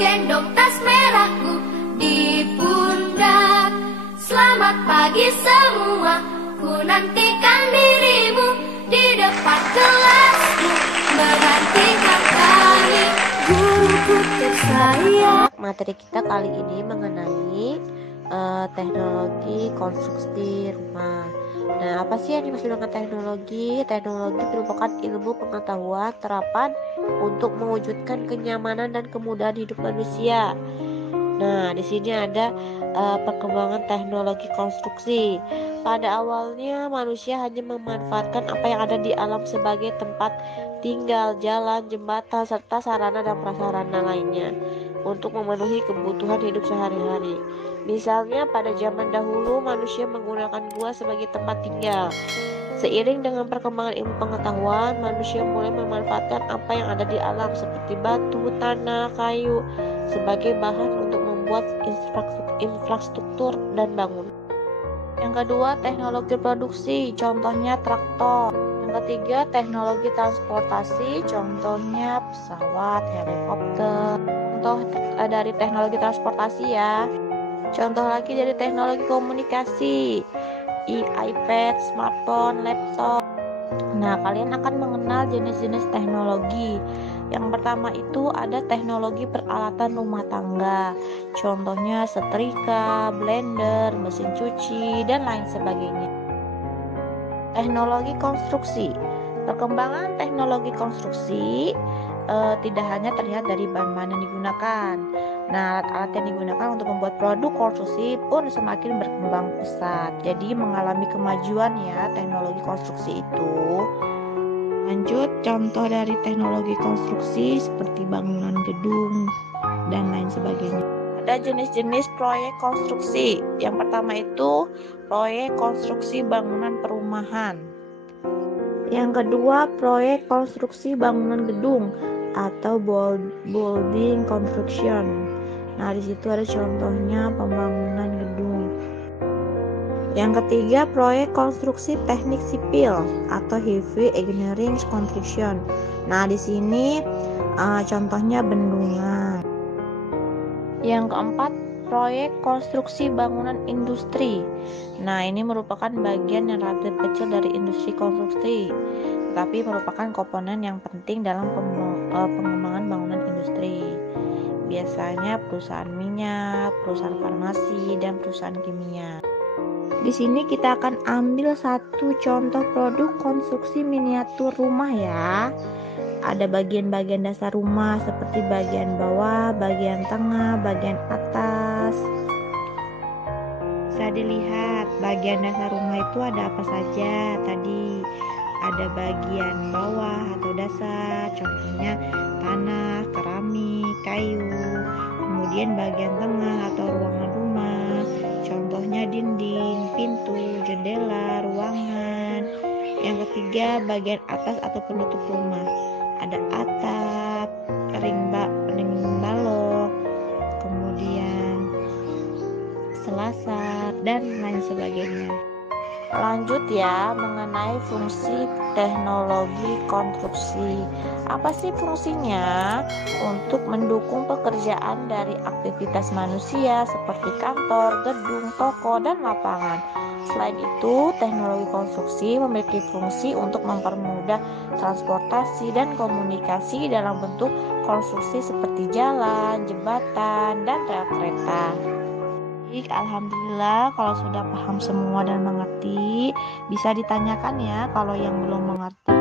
gendong tas merahku di pundak. Selamat pagi semua, ku nantikan dirimu di depan kelasku, menantikan kami, guruku tersayang. Materi kita kali ini mengenai teknologi konstruksi rumah. Nah, apa sih yang dimaksud dengan teknologi? Teknologi merupakan ilmu pengetahuan terapan untuk mewujudkan kenyamanan dan kemudahan hidup manusia. Nah, di sini ada perkembangan teknologi konstruksi. Pada awalnya manusia hanya memanfaatkan apa yang ada di alam sebagai tempat tinggal, jalan, jembatan, serta sarana dan prasarana lainnya untuk memenuhi kebutuhan hidup sehari-hari. Misalnya pada zaman dahulu manusia menggunakan gua sebagai tempat tinggal. Seiring dengan perkembangan ilmu pengetahuan, manusia mulai memanfaatkan apa yang ada di alam seperti batu, tanah, kayu sebagai bahan untuk membuat infrastruktur dan bangunan. Yang kedua, teknologi produksi, contohnya traktor. Yang ketiga, teknologi transportasi, contohnya pesawat, helikopter. Contoh dari teknologi transportasi ya. Contoh lagi dari teknologi komunikasi, iPad, smartphone, laptop. Nah, kalian akan mengenal jenis-jenis teknologi. Yang pertama itu ada teknologi peralatan rumah tangga. Contohnya setrika, blender, mesin cuci, dan lain sebagainya. Teknologi konstruksi. Perkembangan teknologi konstruksi tidak hanya terlihat dari bahan-bahan yang digunakan. Nah, alat-alat yang digunakan untuk membuat produk konstruksi pun semakin berkembang pesat. Jadi mengalami kemajuan ya teknologi konstruksi itu. Lanjut, contoh dari teknologi konstruksi seperti bangunan gedung dan lain sebagainya. Ada jenis-jenis proyek konstruksi. Yang pertama itu proyek konstruksi bangunan perumahan. Yang kedua, proyek konstruksi bangunan gedung atau building construction. Nah, di situ ada contohnya pembangunan gedung. Yang ketiga, proyek konstruksi teknik sipil atau heavy engineering construction. Nah, di sini contohnya bendungan. Yang keempat, proyek konstruksi bangunan industri. Nah, ini merupakan bagian yang relatif kecil dari industri konstruksi, tetapi merupakan komponen yang penting dalam pengembangan bangunan industri. Biasanya perusahaan minyak, perusahaan farmasi, dan perusahaan kimia. Di sini kita akan ambil satu contoh produk konstruksi miniatur rumah ya. Ada bagian-bagian dasar rumah seperti bagian bawah, bagian tengah, bagian atas. Bisa dilihat bagian dasar rumah itu ada apa saja. Tadi ada bagian bawah atau dasar, contohnya tanah, keramik, kayu. Kemudian bagian tengah atau ruangan rumah, contohnya dinding, pintu, jendela, ruangan. Yang ketiga, bagian atas atau penutup rumah. Ada atap, ring balok, kemudian selasar, dan lain sebagainya. Lanjut ya, mengenai fungsi teknologi konstruksi. Apa sih fungsinya? Untuk mendukung pekerjaan dari aktivitas manusia seperti kantor, gedung, toko, dan lapangan. Selain itu, teknologi konstruksi memiliki fungsi untuk mempermudah transportasi dan komunikasi dalam bentuk konstruksi seperti jalan, jembatan, dan rel kereta. Alhamdulillah kalau sudah paham semua dan mengerti, bisa ditanyakan ya kalau yang belum mengerti.